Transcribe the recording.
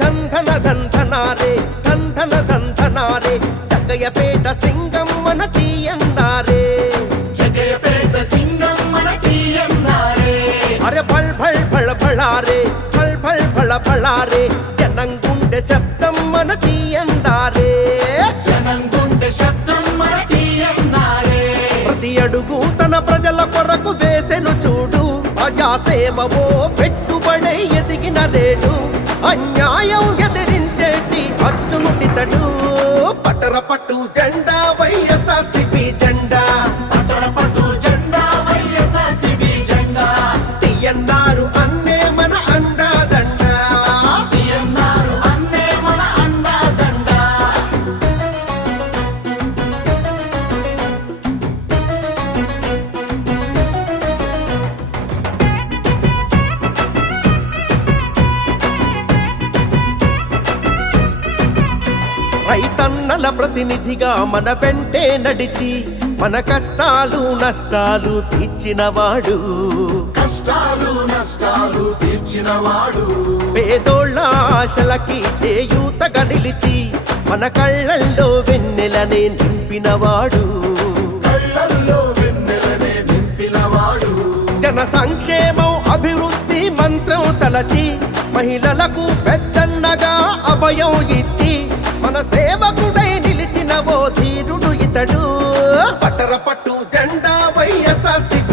ధన్ ధనారే ధన్ ధనారే జగ్గయ్యపేట సింగం మన టీఎన్నారే జగ్గయ్యపేట సింగం మన టీఎన్నారే అరే భళ్ భళ్ భళ భళారే భళ్ భళ్ భళ భళారే జనం గుండె శబ్దం మన టీఎన్నారే జనం గుండె శబ్దం మన టీఎన్నారే ప్రతి అడుగు తన ప్రజల కొరకు వేసెను చూడు ప్రజాసేవో పెట్టుబడే ఎదిగిన రేడు అన్యాయం ఎదిరించేటి అర్జునుడితడు పటర పట్టు జెండా వైఎస్ఆర్సీపీ జెండా పటర పట్టు జెండా వైఎస్ఆర్సీపీ జెండా టీఎన్ఆర్ అన్నే మన అండాదండ టీఎన్ఆర్ అన్నే మన అండాదండ రైతన్నల ప్రతినిధిగా మన వెంటే నడిచి మన కష్టాలు నష్టాలు తీర్చినవాడు కష్టాలు నష్టాలు తీర్చినవాడు పేదోళ్ళ ఆశలకి చేయూతగా నిలిచి మన కళ్ళల్లో వెన్నెలనే నింపినవాడు కళ్ళల్లో వెన్నెలనే నింపినవాడు జన సంక్షేమం అభివృద్ధి మంత్రం తలచి మహిళలకు పెద్దన్నగా అభయం ఇచ్చి మన సేవకుడై నిలిచిన ఓ ధీరుడు ఇతడు పట్టర పట్టు జెండా వైఎస్ఆర్సీపీ